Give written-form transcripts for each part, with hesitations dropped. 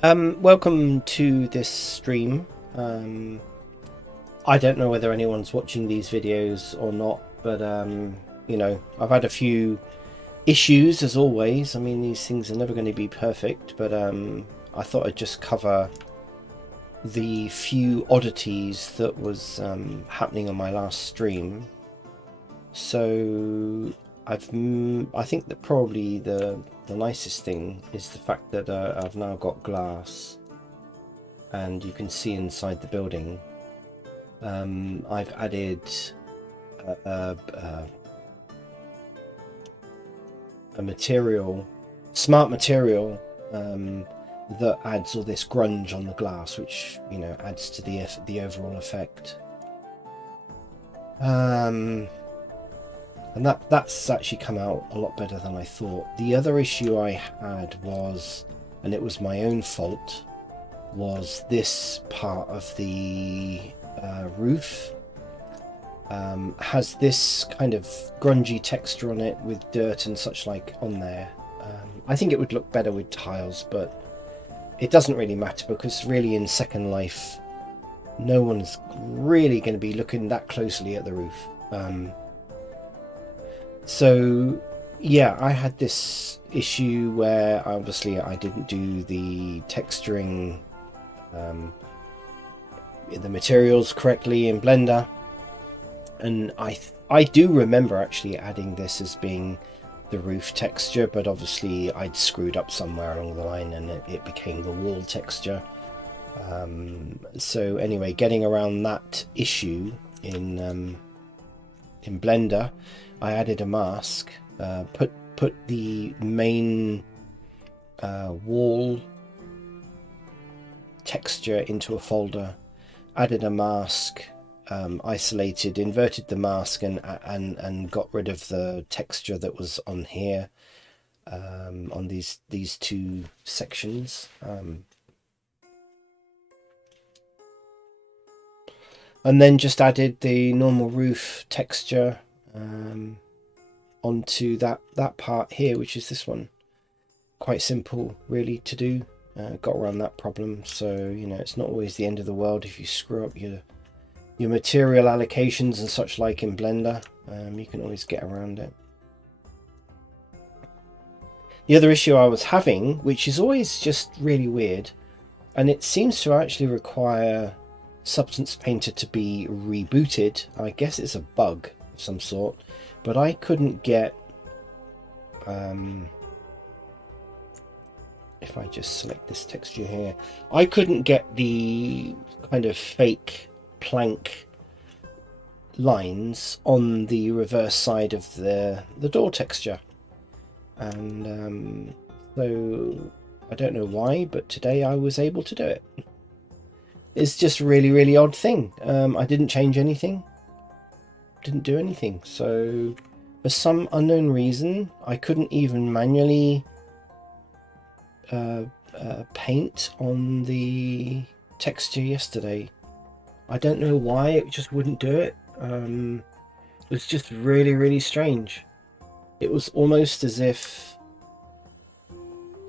Welcome to this stream. Um, I don't know whether anyone's watching these videos or not, but I've had a few issues as always. I mean, these things are never going to be perfect, but I thought I'd just cover the few oddities that was happening on my last stream. So I think that probably the nicest thing is the fact that I've now got glass and you can see inside the building. I've added a material, smart material, that adds all this grunge on the glass, which adds to the overall effect. And that's actually come out a lot better than I thought. The other issue I had was, and it was my own fault, was this part of the roof has this kind of grungy texture on it with dirt and such like on there. I think it would look better with tiles, but it doesn't really matter because really in Second Life no one's really going to be looking that closely at the roof. So yeah, I had this issue where obviously I didn't do the texturing, the materials correctly in Blender, and I do remember actually adding this as being the roof texture, but obviously I'd screwed up somewhere along the line and it became the wall texture. So anyway, getting around that issue in Blender, I added a mask, put the main wall texture into a folder, added a mask, isolated, inverted the mask, and got rid of the texture that was on here, on these two sections. And then just added the normal roof texture onto that part here, which is this one. Quite simple really to do. Got around that problem, so it's not always the end of the world if you screw up your material allocations and such like in Blender. You can always get around it. The other issue I was having, which is always just really weird, and it seems to actually require Substance Painter to be rebooted. I guess it's a bug of some sort, but I couldn't get, if I just select this texture here, I couldn't get the kind of fake plank lines on the reverse side of the door texture, and so I don't know why, but today I was able to do it. It's just a really odd thing. I didn't change anything, didn't do anything, so for some unknown reason I couldn't even manually paint on the texture yesterday. I don't know why, it just wouldn't do it. It was just really strange. It was almost as if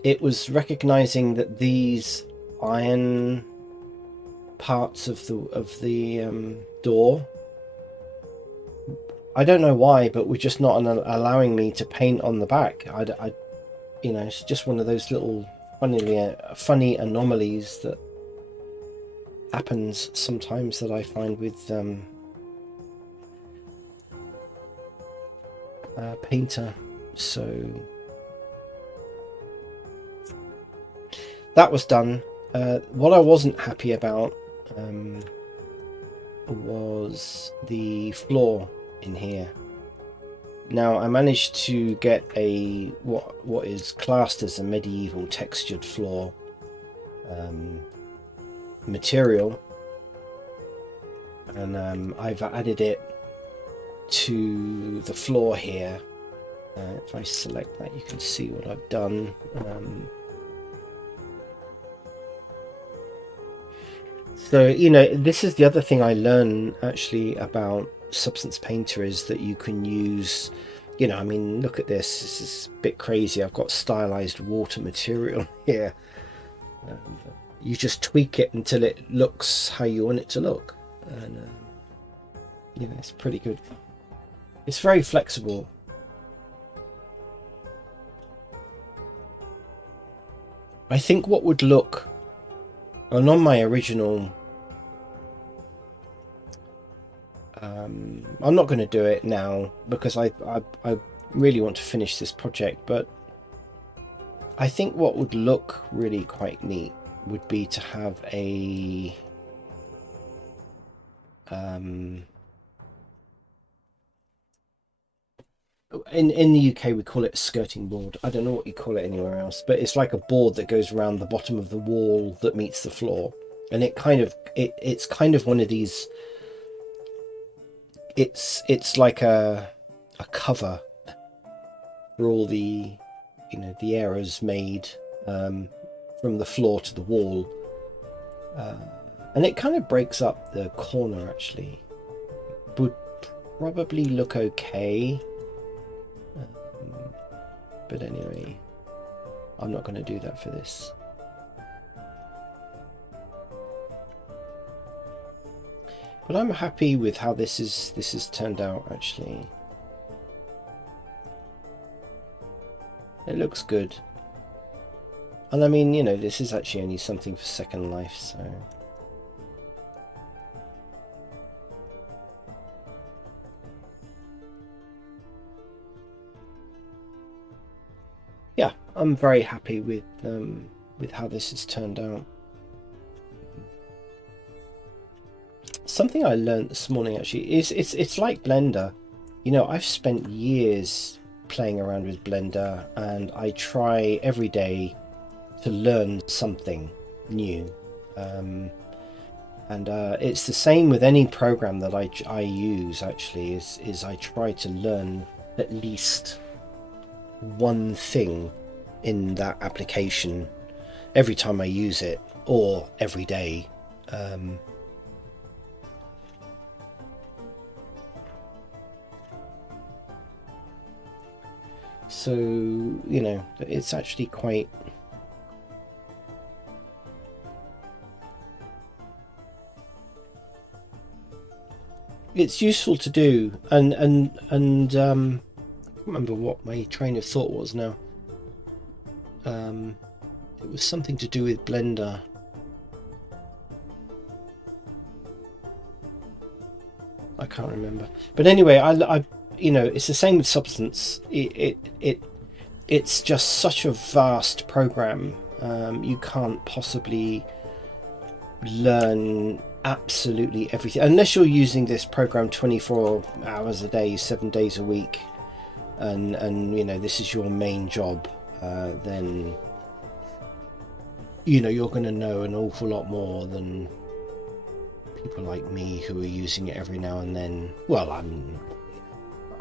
it was recognizing that these iron parts of the door, I don't know why, but were just not allowing me to paint on the back. I it's just one of those little funny anomalies that happens sometimes that I find with Painter. So that was done. What I wasn't happy about was the floor in here. Now I managed to get a what is classed as a medieval textured floor material, and I've added it to the floor here. If I select that, you can see what I've done. So this is the other thing I learned actually about Substance Painter, is that you can use, I mean, look at this. This is a bit crazy. I've got stylized water material here. You just tweak it until it looks how you want it to look, and it's pretty good. It's very flexible. I think what would look, and on my original, I'm not going to do it now because I really want to finish this project, but I think what would look really quite neat would be to have a in the UK we call it a skirting board. I don't know what you call it anywhere else, but it's like a board that goes around the bottom of the wall that meets the floor, and it's kind of one of these. It's like a cover for all the the errors made from the floor to the wall, and it kind of breaks up the corner. Actually, would probably look okay, but anyway, I'm not going to do that for this. But I'm happy with how this is turned out. Actually, it looks good, and I mean, this is actually only something for Second Life, so yeah, I'm very happy with how this has turned out. Something I learned this morning actually is it's like Blender. I've spent years playing around with Blender, and I try every day to learn something new. And it's the same with any program that I use. Actually, is I try to learn at least one thing in that application every time I use it, or every day. So, it's actually quite... It's useful to do, and I can't remember what my train of thought was now. It was something to do with Blender. I can't remember. But anyway, I it's the same with Substance. It's just such a vast program. You can't possibly learn absolutely everything unless you're using this program 24 hours a day, 7 days a week, and this is your main job. Then you're going to know an awful lot more than people like me who are using it every now and then. Well,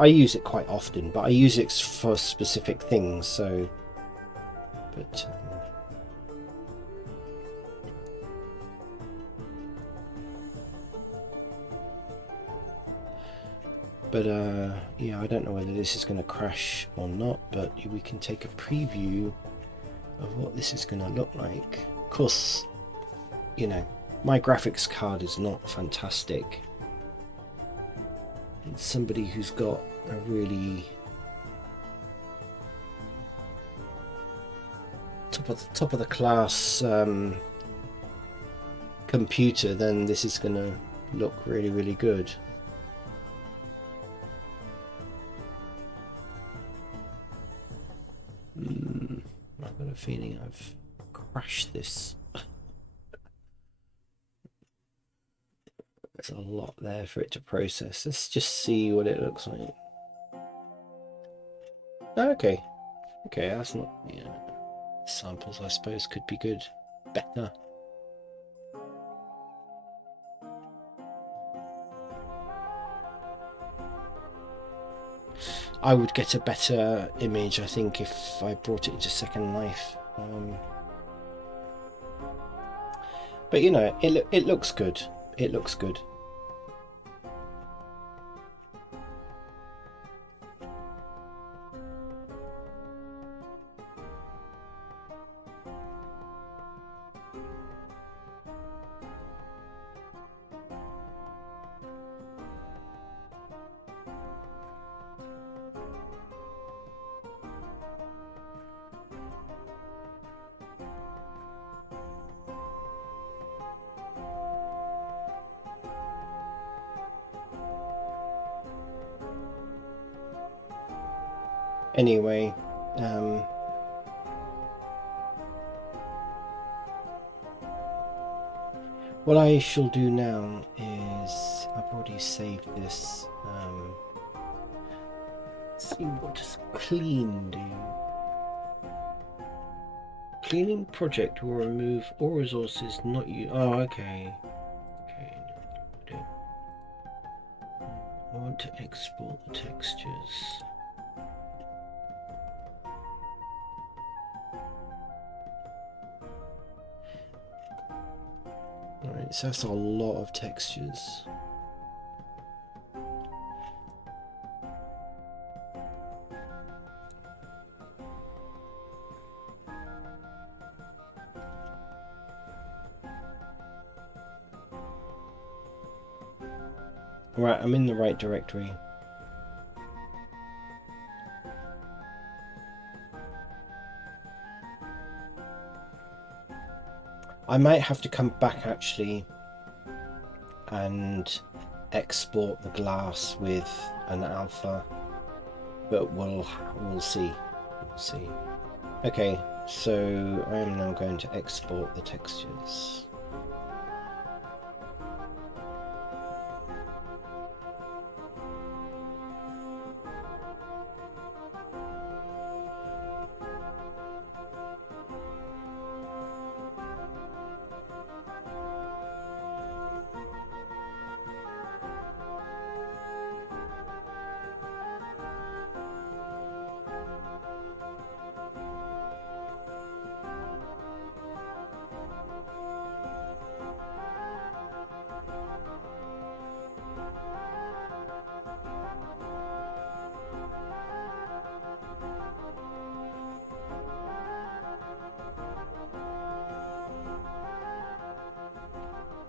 I use it quite often, but I use it for specific things. So, but yeah, I don't know whether this is going to crash or not, but we can take a preview of what this is going to look like. Of course, my graphics card is not fantastic. It's somebody who's got a really top of the class computer, then this is going to look really, really good. I've got a feeling I've crashed this. There's a lot there for it to process. Let's just see what it looks like. Okay, that's not... samples, I suppose, could be good. Better. I would get a better image, I think, if I brought it into Second Life. But it looks good. It looks good. Anyway, what I shall do now is I've already saved this. Let's see, what does clean do? Cleaning project will remove all resources not used. Oh, okay. Okay. I want to export the textures. Alright, so that's a lot of textures. Right, I'm in the right directory. I might have to come back actually and export the glass with an alpha, but we'll see. We'll see. Okay, so I am now going to export the textures.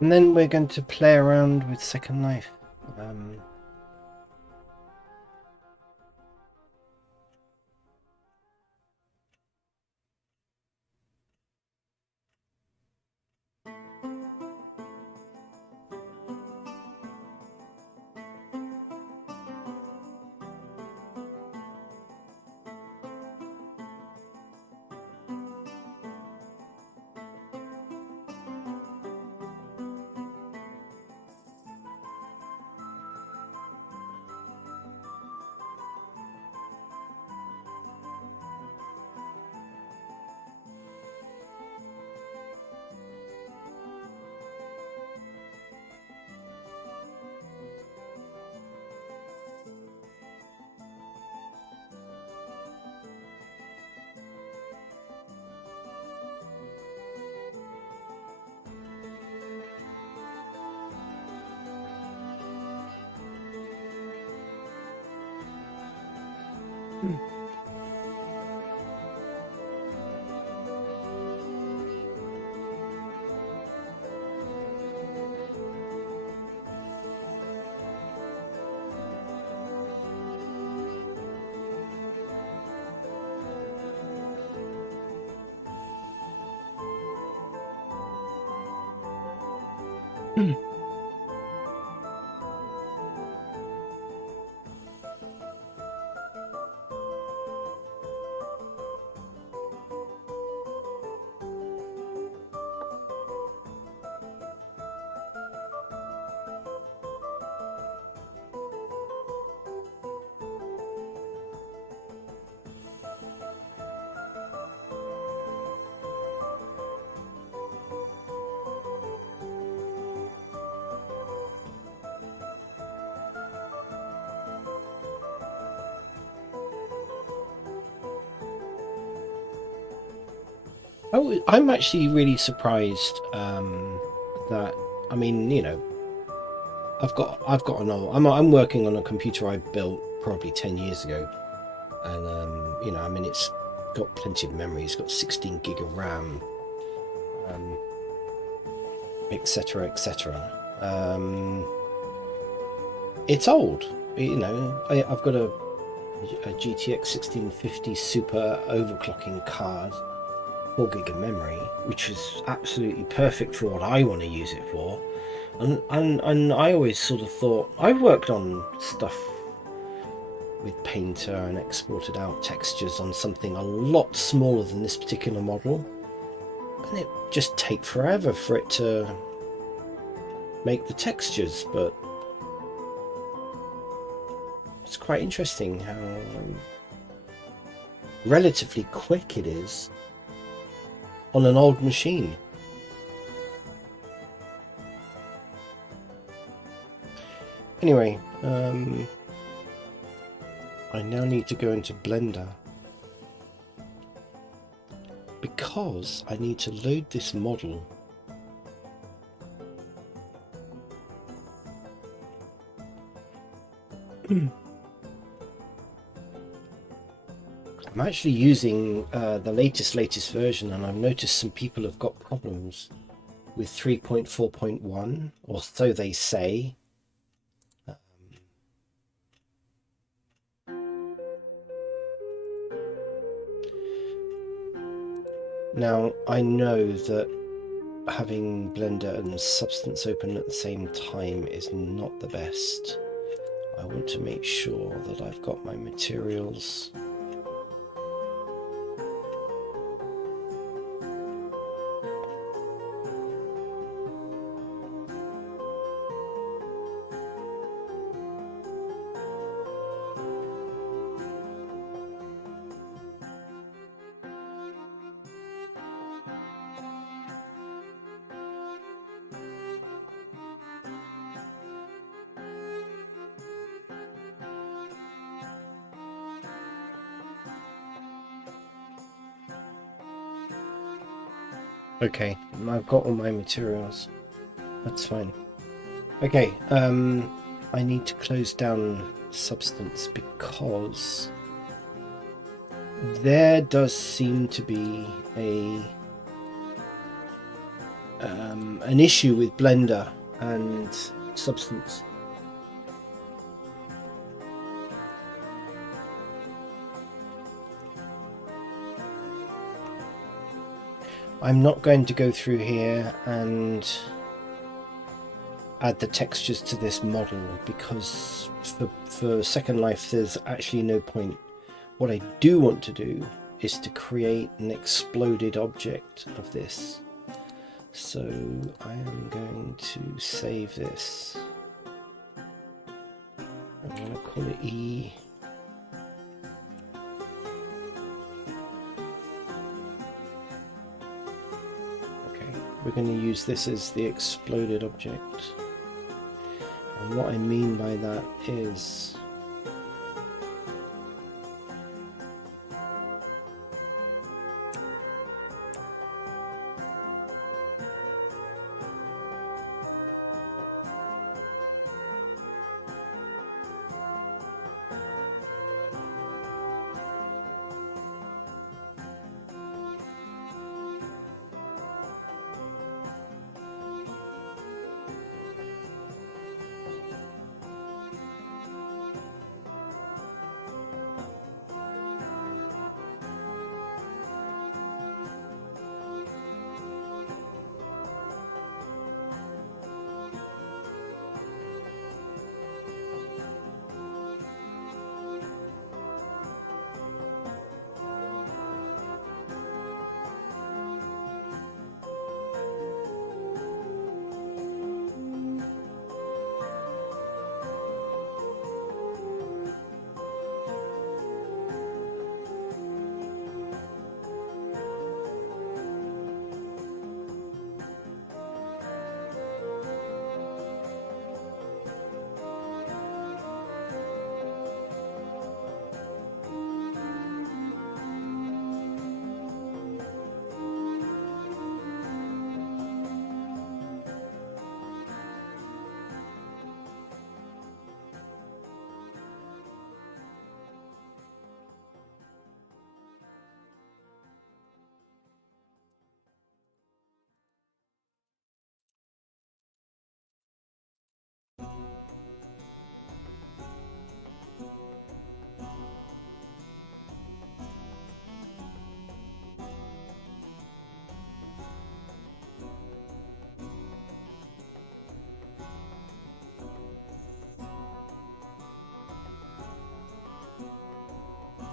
And then we're going to play around with Second Life. I'm actually really surprised that, I mean, you know, I've got an old. I'm working on a computer I built probably 10 years ago, and you know, I mean, it's got plenty of memory. It's got 16 gig of RAM, etc., etc. It's old, you know. I've got a GTX 1650 Super overclocking card, 4 gig of memory, which is absolutely perfect for what I want to use it for. And I always sort of thought, I've worked on stuff with Painter and exported out textures on something a lot smaller than this particular model, and it just take forever for it to make the textures. But it's quite interesting how relatively quick it is on an old machine. Anyway, I now need to go into Blender because I need to load this model. I'm actually using the latest version, and I've noticed some people have got problems with 3.4.1, or so they say. Now, I know that having Blender and Substance open at the same time is not the best. I want to make sure that I've got my materials. Okay, I've got all my materials. That's fine. Okay, I need to close down Substance because there does seem to be an issue with Blender and Substance. I'm not going to go through here and add the textures to this model because for Second Life there's actually no point. What I do want to do is to create an exploded object of this. So I am going to save this. I'm going to call it E. We're going to use this as the exploded object, and what I mean by that is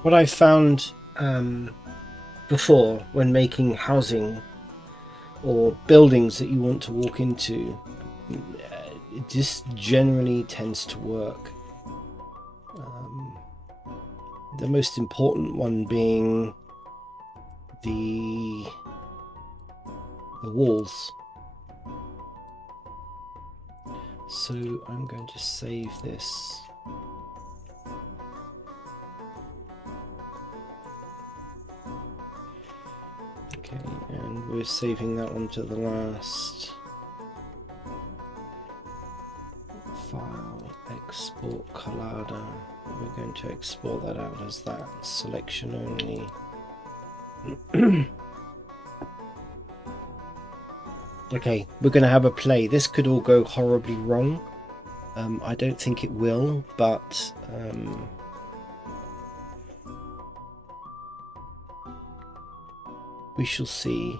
What I found before when making housing or buildings that you want to walk into, it just generally tends to work. The most important one being the walls. So I'm going to save this. Okay, and we're saving that one to the last file, export collada. We're going to export that out as that, selection only. Okay, we're going to have a play. This could all go horribly wrong. I don't think it will, but we shall see.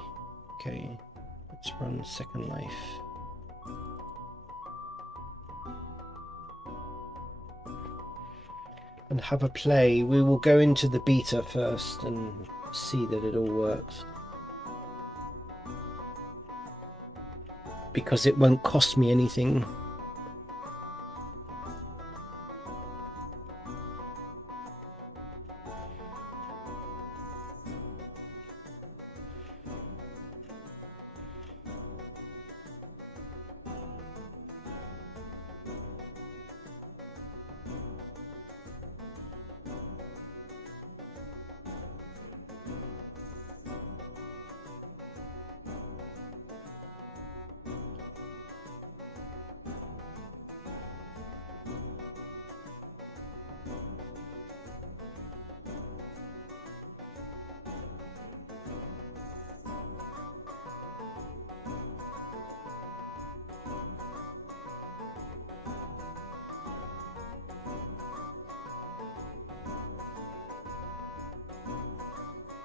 Okay, let's run Second Life. And have a play. We will go into the beta first and see that it all works. Because it won't cost me anything.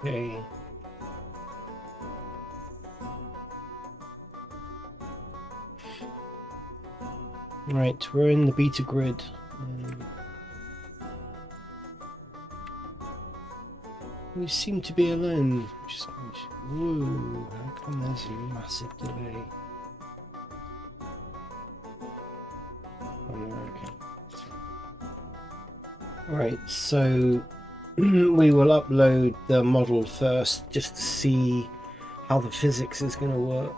Okay. Right, we're in the beta grid. We seem to be alone, which is whoa, how come there's a massive delay? Oh, no, okay. Right, so we will upload the model first just to see how the physics is going to work.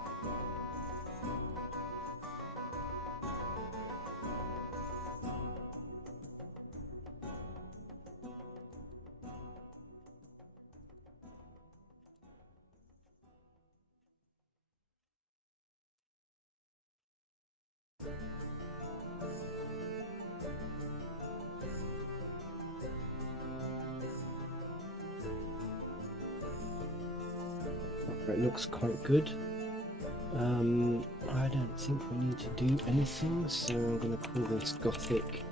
It looks quite good. I don't think we need to do anything, so I'm going to call this Gothic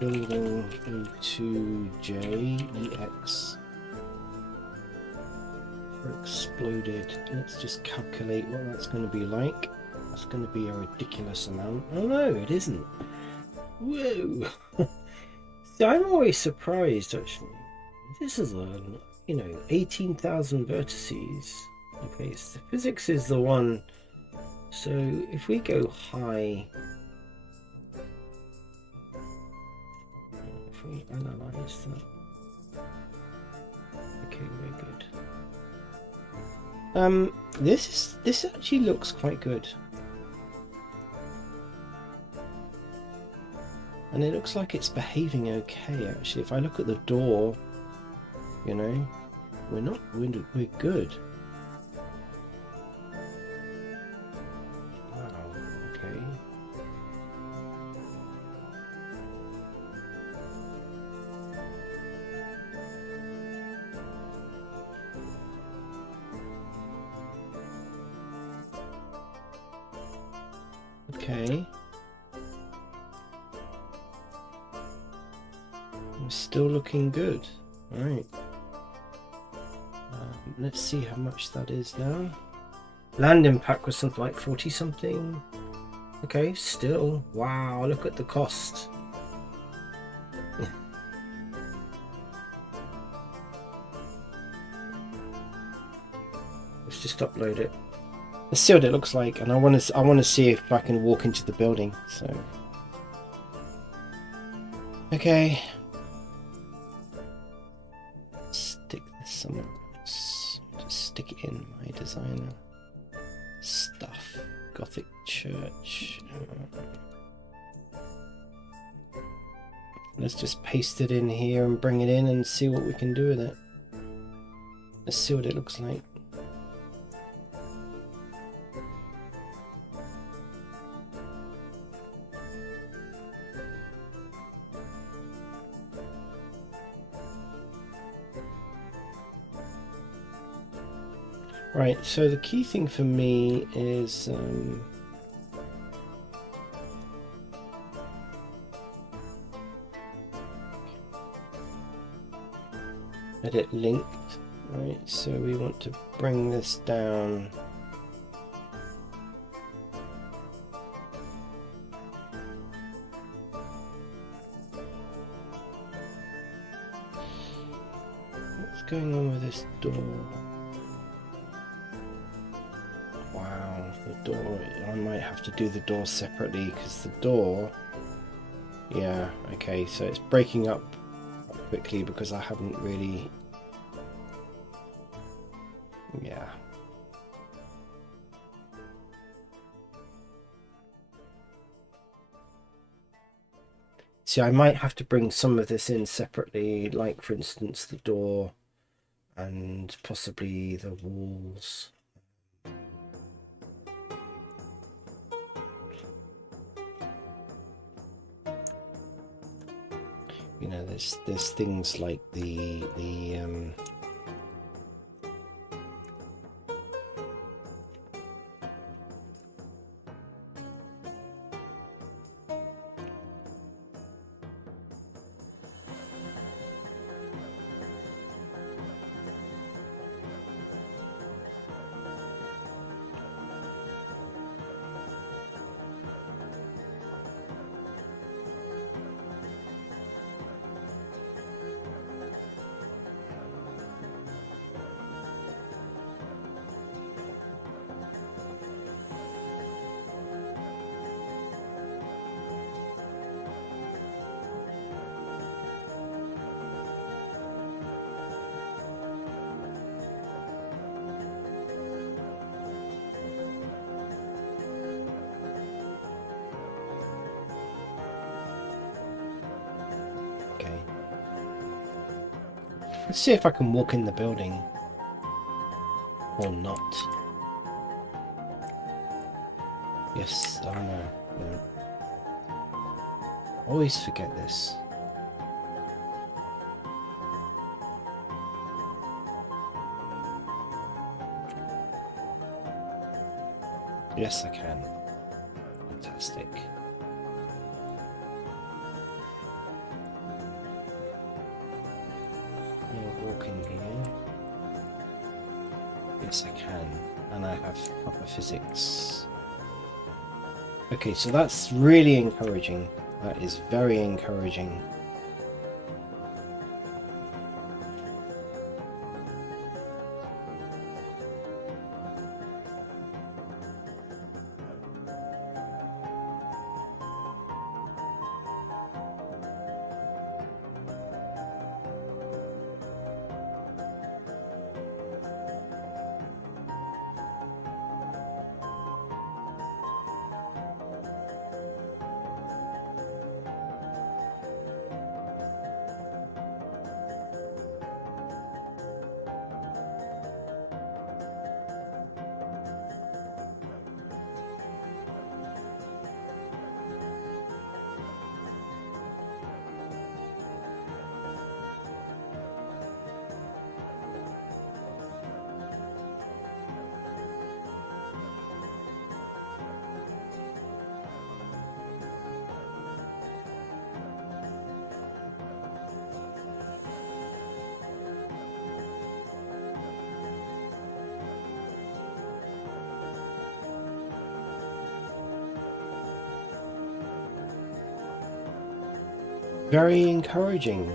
Building O2JEX for exploded. Let's just calculate what that's going to be like. That's going to be a ridiculous amount. Oh no, it isn't. Whoa! So I'm always surprised actually. This is a 18,000 vertices. Okay, so physics is the one. So if we go high, if we analyze that, okay, we're good. This actually looks quite good, and it looks like it's behaving okay. Actually, if I look at the door, we're good. Wow, okay. Okay. I'm still looking good. All right. Let's see how much that is now. Land impact was something like 40 something. Okay, still. Wow, look at the cost. just upload it. Let's see what it looks like, and I want to see if I can walk into the building. So, okay, stick this somewhere else. Just stick it in my designer stuff. Gothic church. Let's just paste it in here and bring it in and see what we can do with it. Let's see what it looks like. Right, so the key thing for me is edit linked. Right, so we want to bring this down. What's going on with this door? Wow, the door, I might have to do the door separately because the door, yeah, okay, so it's breaking up quickly because I haven't really, yeah. See, I might have to bring some of this in separately, like for instance the door and possibly the walls. You know, there's things like the let's see if I can walk in the building or not. Yes, oh no. Always forget this. Yes, I can. Fantastic. Walk in here. Yes, I can. And I have proper physics. Okay, so that's really encouraging. That is very encouraging. Very encouraging.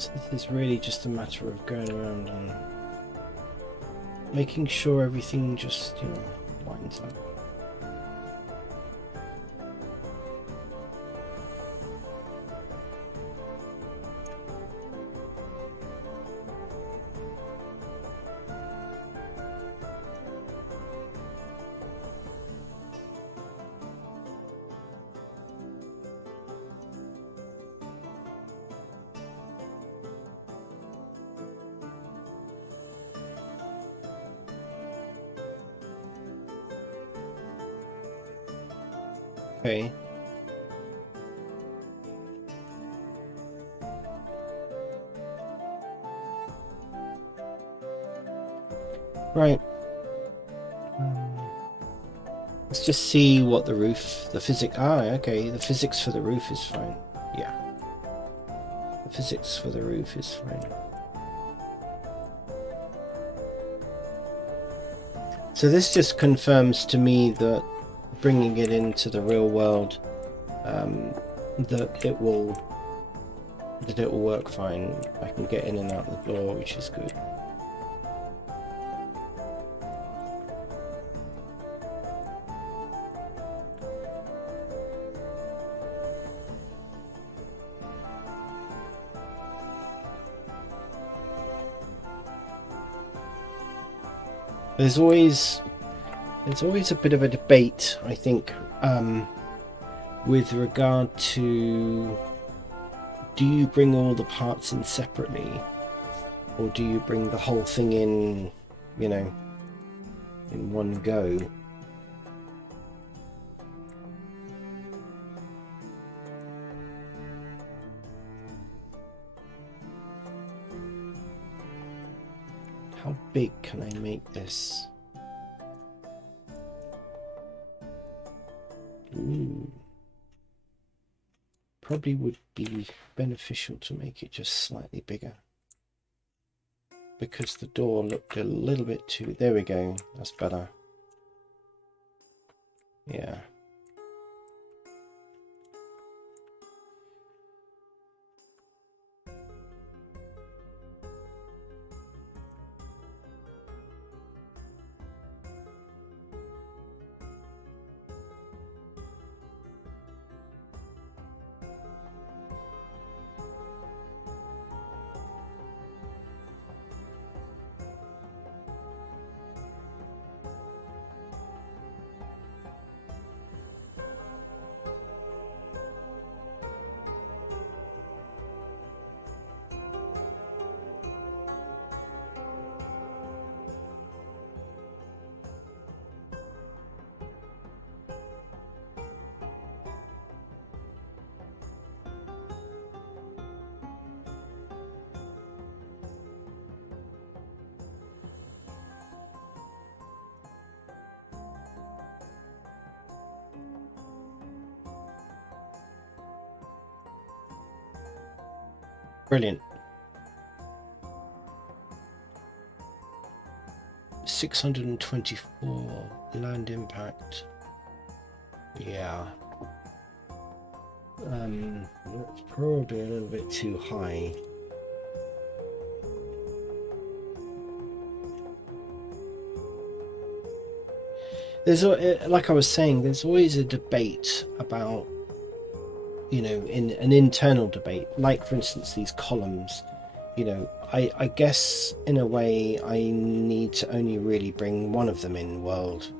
So this is really just a matter of going around and making sure everything just, you know, lines up. Okay. Right. Let's just see what the roof, the physics. Ah, okay. The physics for the roof is fine. Yeah. The physics for the roof is fine. So this just confirms to me that bringing it into the real world, that it will work fine. I can get in and out the door, which is good. There's always a bit of a debate, I think, with regard to, do you bring all the parts in separately, or do you bring the whole thing in, you know, in one go? How big can I make this? Ooh. Probably would be beneficial to make it just slightly bigger, because the door looked a little bit too... There we go, that's better. Yeah. Brilliant. 624 land impact. Yeah. That's probably a little bit too high. There's, like I was saying, there's always a debate about, you know, in an internal debate, like for instance these columns. You know, I guess in a way I need to only really bring one of them in world.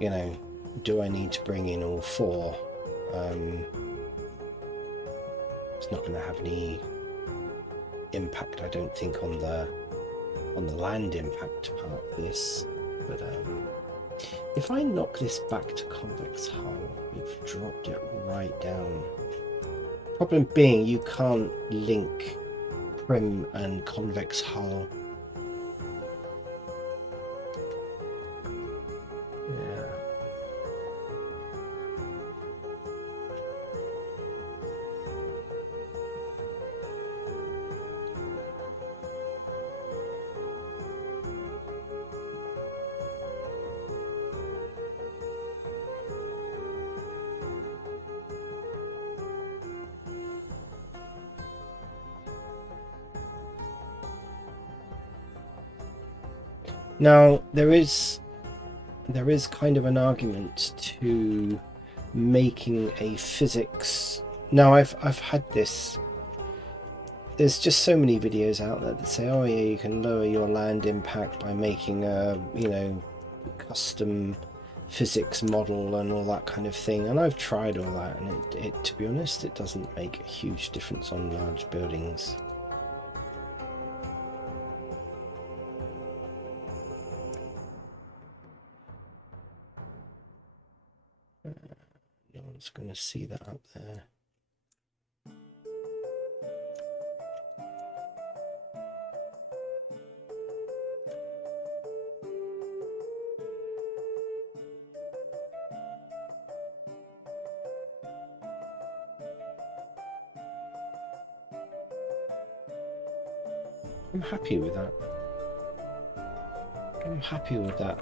You know, do I need to bring in all four? It's not going to have any impact, I don't think, on the land impact part of this. But if I knock this back to convex hull, we've dropped it right down. Problem being, you can't link prim and convex hull. Yeah. Now there is kind of an argument to making a physics. Now I've had this. There's just so many videos out there that say, oh yeah, you can lower your land impact by making a, you know, custom physics model and all that kind of thing, and I've tried all that, and it to be honest, it doesn't make a huge difference on large buildings. No one's going to see that up there. I'm happy with that. I'm happy with that.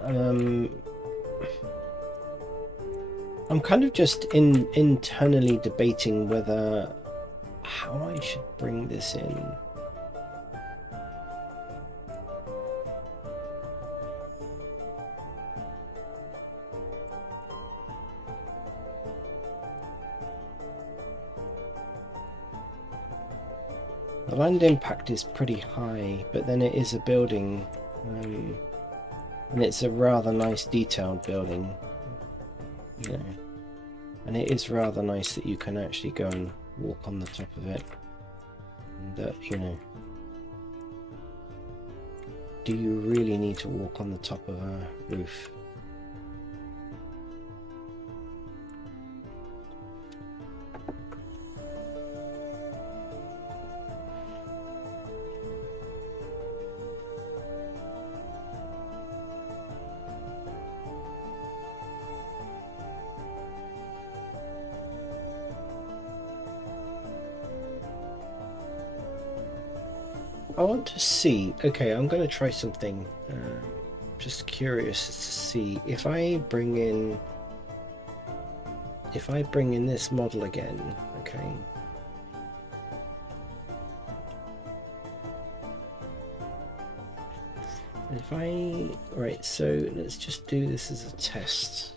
I'm kind of just internally debating whether how I should bring this in. The land impact is pretty high, but then it is a building, and it's a rather nice detailed building, you know, and it is rather nice that you can actually go and walk on the top of it, and that, you know, do you really need to walk on the top of a roof? I want to see, okay, I'm going to try something, just curious to see if I bring in this model again, okay. Right, so let's just do this as a test.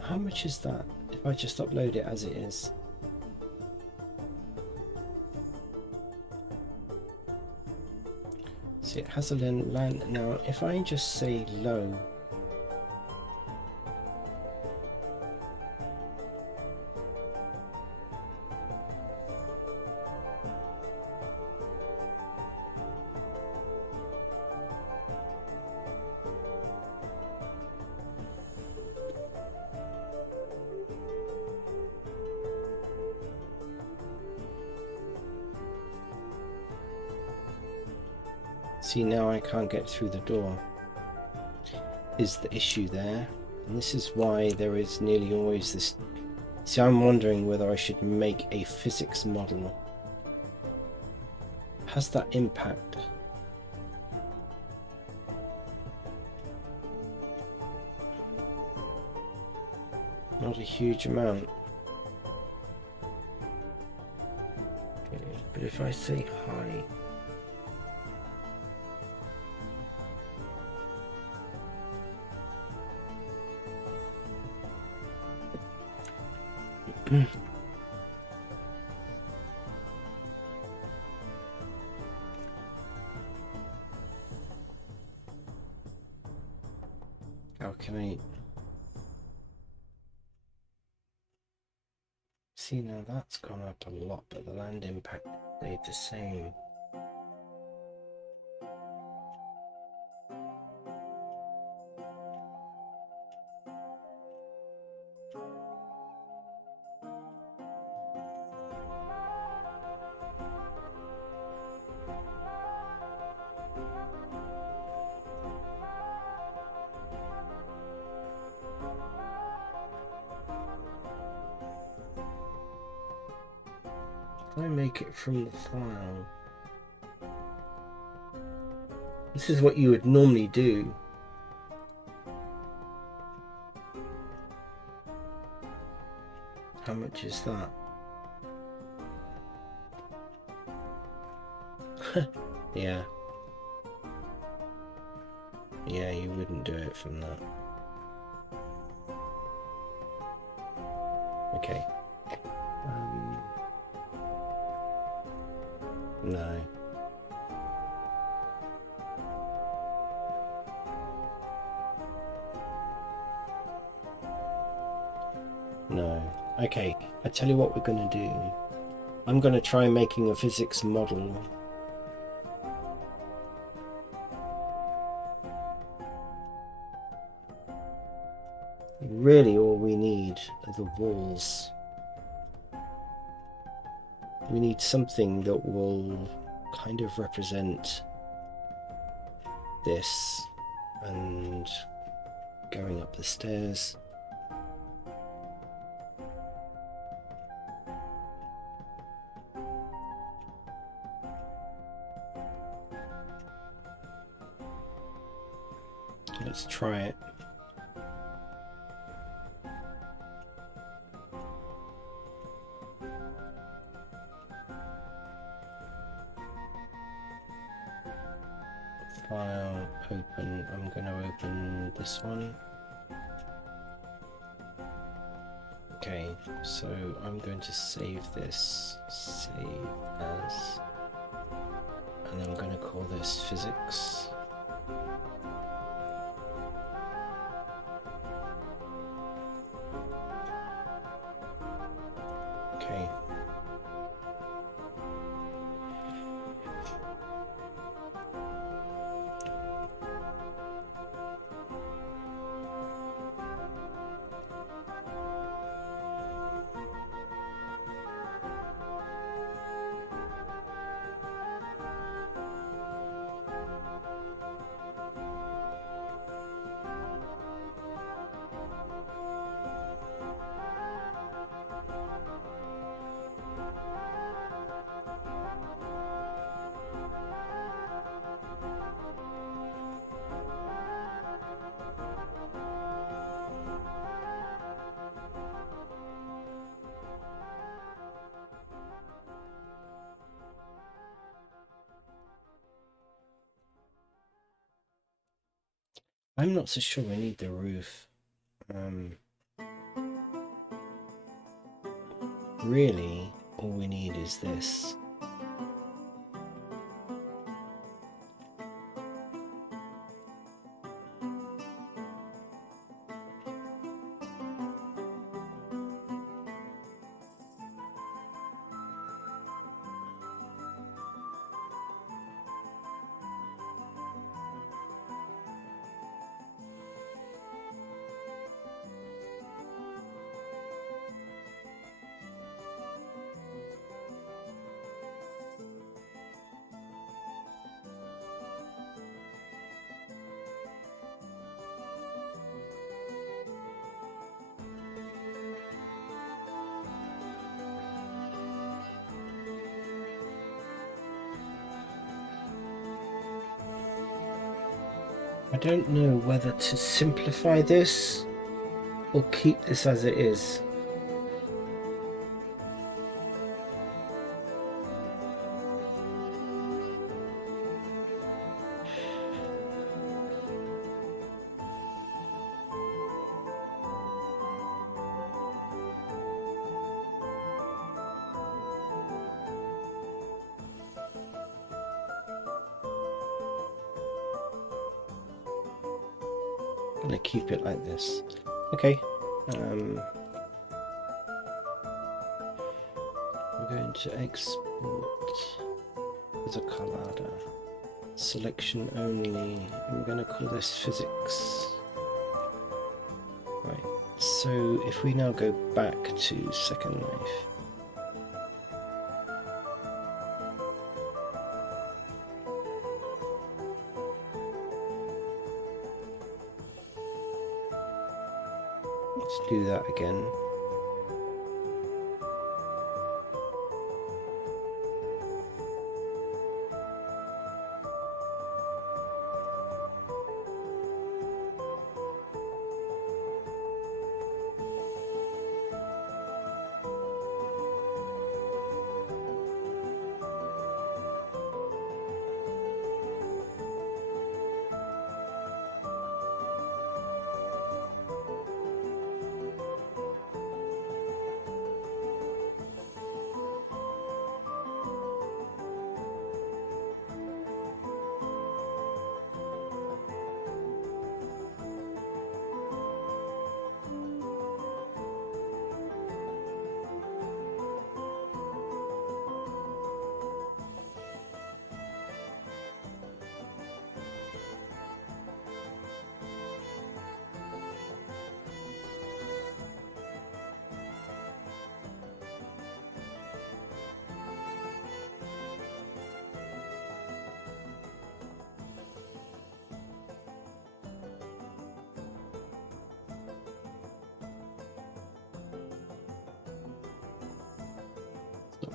How much is that if I just upload it as it is? See, it has a land. Now, if I just say low, see, now I can't get through the door, is the issue there. And this is why there is nearly always this. See, I'm wondering whether I should make a physics model. Has that impact? Not a huge amount. Okay, but if I say high, how can I see? Now that's gone up a lot, but the land impact stayed the same. Can I make it from the file? This is what you would normally do. much is that? Yeah. Yeah, you wouldn't do it from that. Okay. No. No. Okay, I tell you what we're going to do. I'm going to try making a physics model. Really all we need are the walls. We need something that will kind of represent this and going up the stairs. Let's try it. File, open. I'm going to open this one. Okay, so I'm going to save this. Save as. And I'm going to call this physics. Okay. I'm not so sure we need the roof. Really, all we need is this. I don't know whether to simplify this or keep this as it is. I'm gonna keep it like this. Okay. We're going to export as a colada. Selection only. I'm going to call this physics. Right. So if we now go back to Second Life. Let's do that again.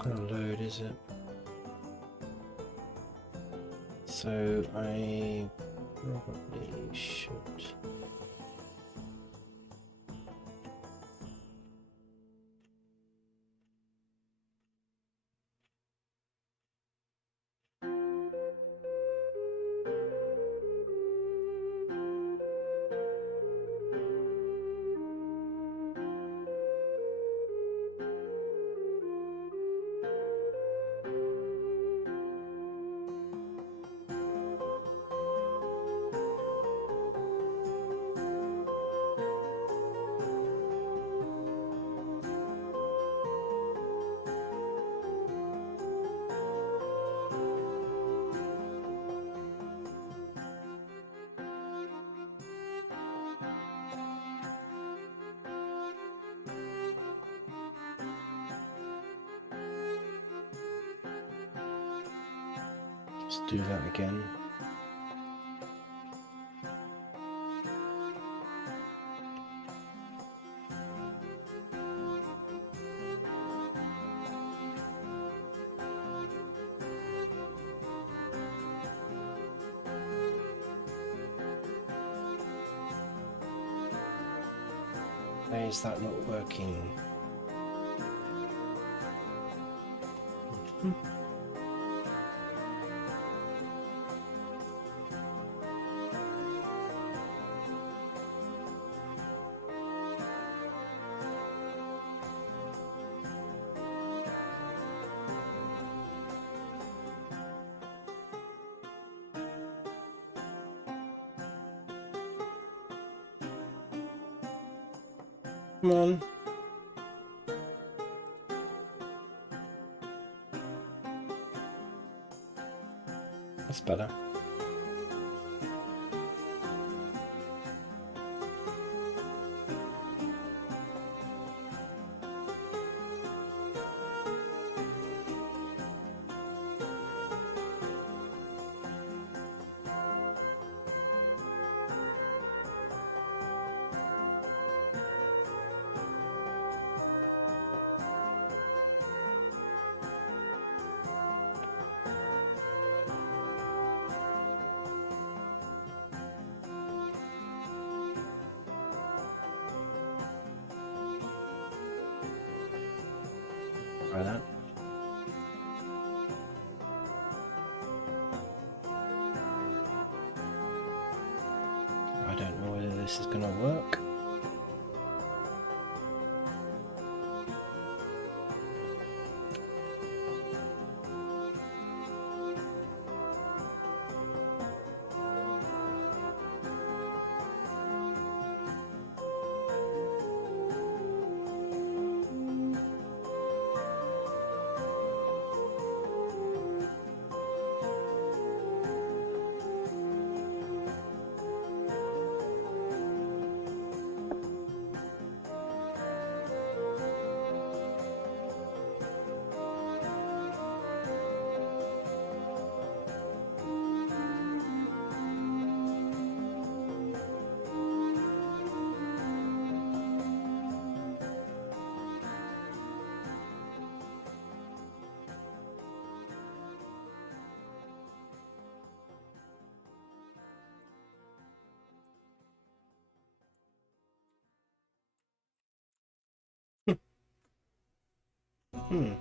Gonna load, is it? So I probably should. Let's do that again. Why is that not working? Come on. That's better. Try that. I don't know whether this is going to work. Hmm.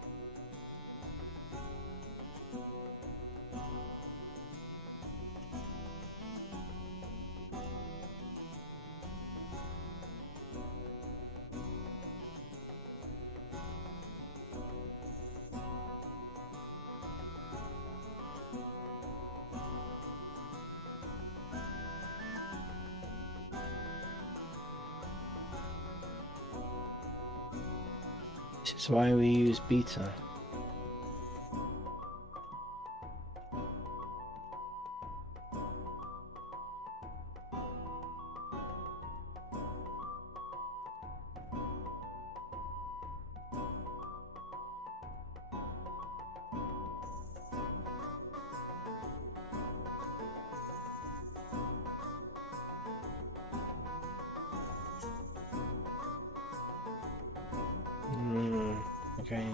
This is why we use beta. Okay.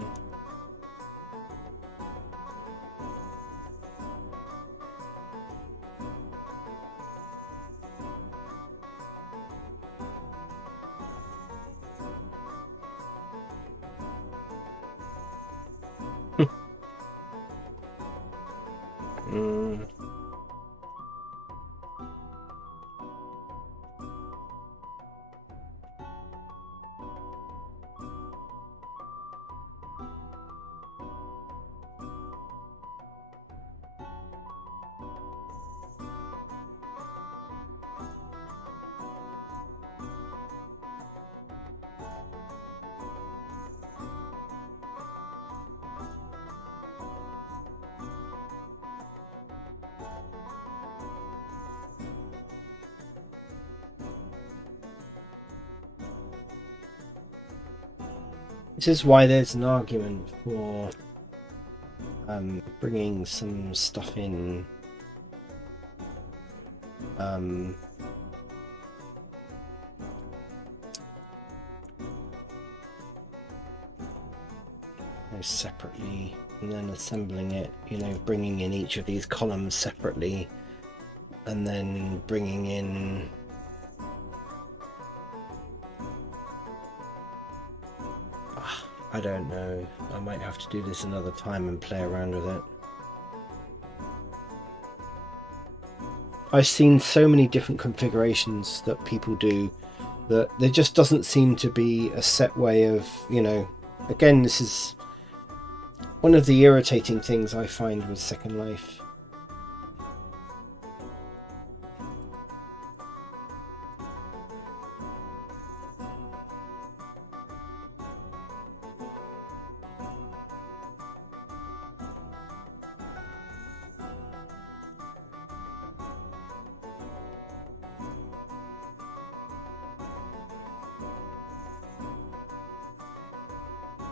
This is why there's an argument for bringing some stuff in separately and then assembling it, you know, bringing in each of these columns separately and then bringing in I don't know, I might have to do this another time and play around with it. I've seen so many different configurations that people do that there just doesn't seem to be a set way of, you know, again, this is one of the irritating things I find with Second Life.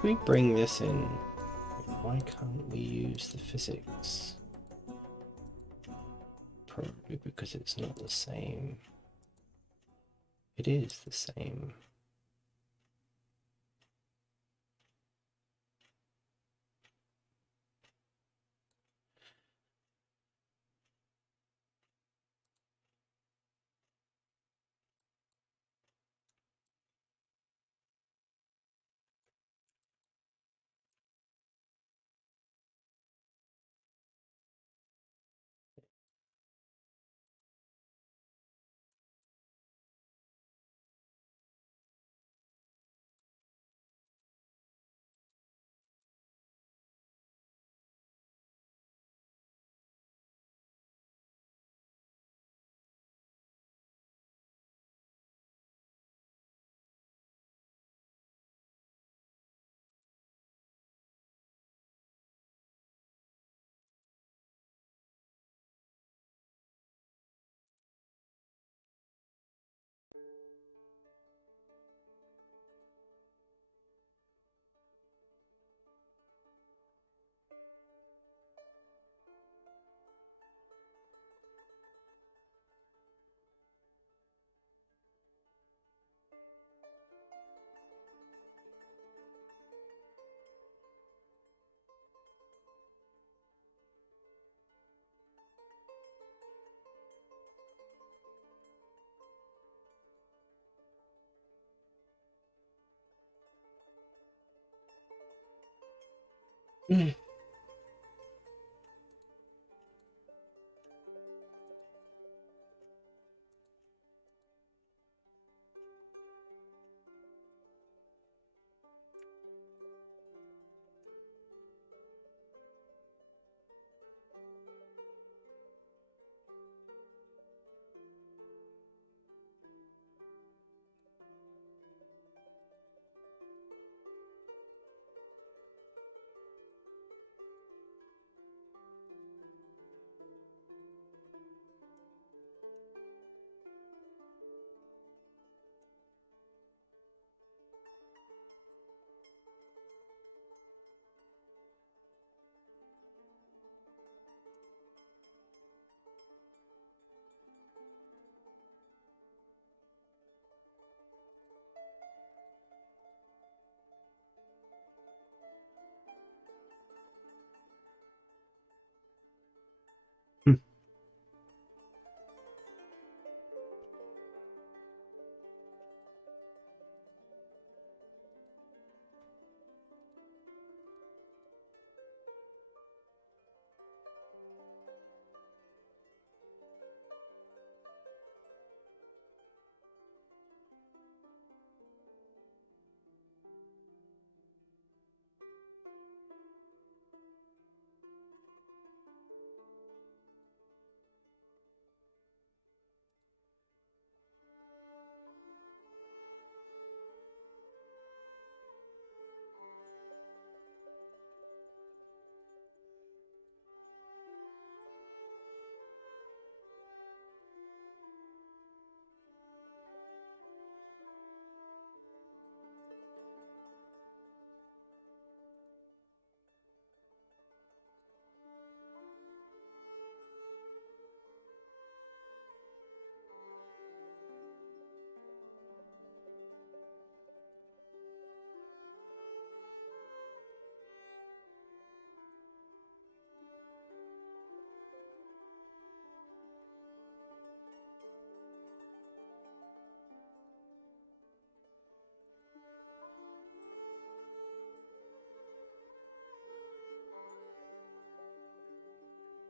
If we bring this in, why can't we use the physics? Probably because it's not the same. It is the same.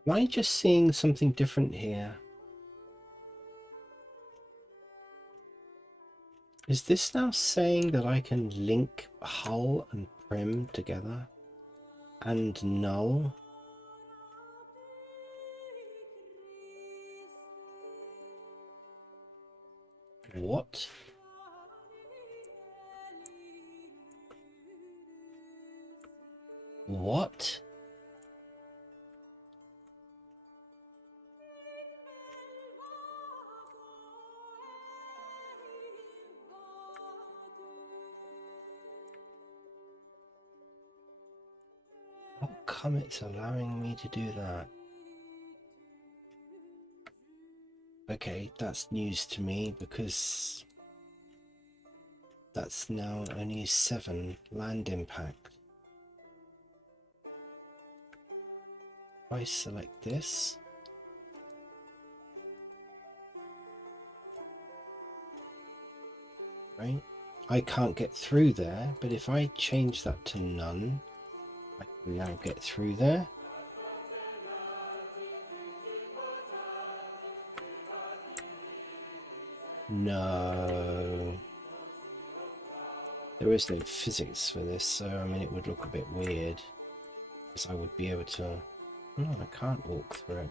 Am I just seeing something different here? Is this now saying that I can link hull and prim together? And null? What? What? How come it's allowing me to do that? Okay, that's news to me because that's now only 7 land impact. If I select this, right, I can't get through there, but if I change that to none, I can now get through there. No. There is no physics for this, so I mean it would look a bit weird. Because I would be able to... No, I can't walk through it.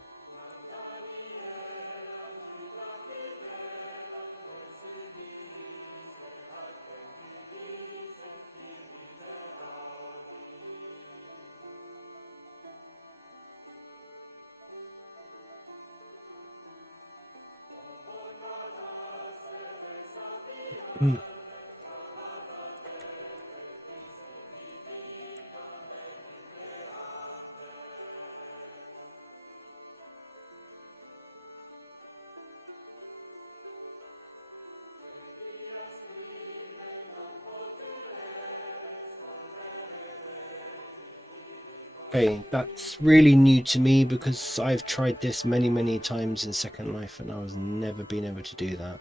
Okay, that's really new to me because I've tried this many times in Second Life and I was never been able to do that.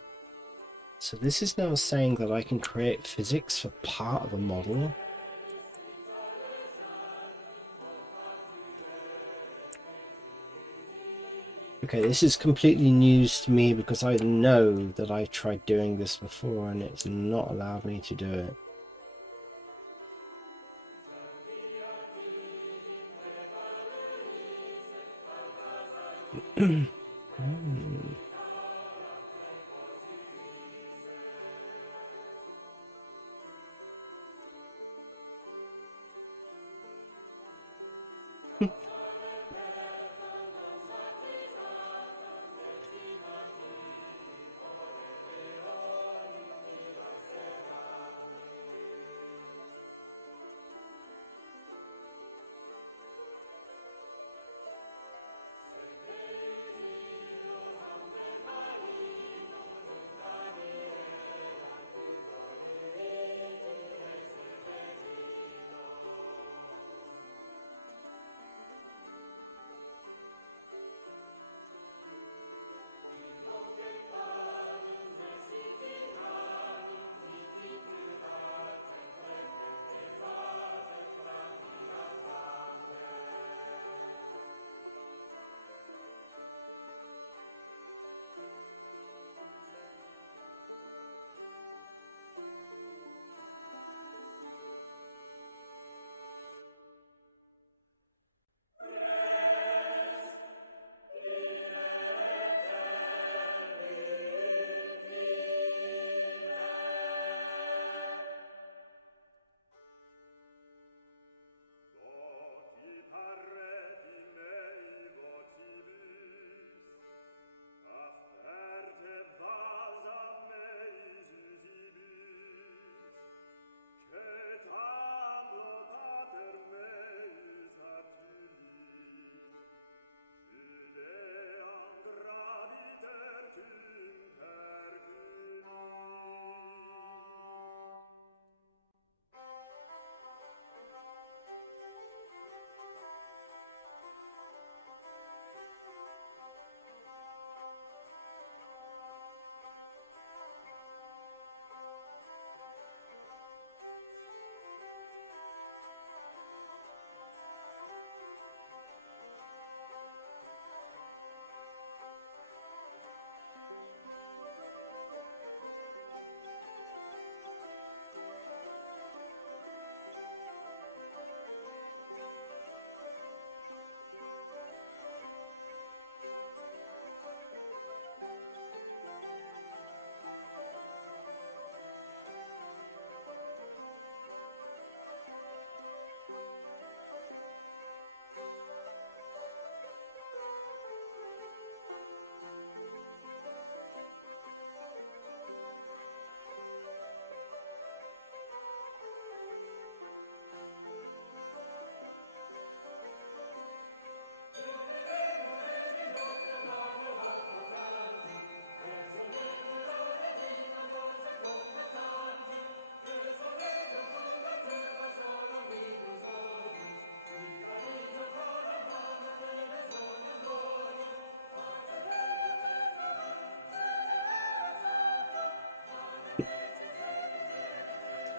So this is now saying that I can create physics for part of a model. Okay, this is completely news to me because I know that I tried doing this before and it's not allowed me to do it.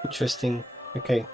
Interesting. Okay.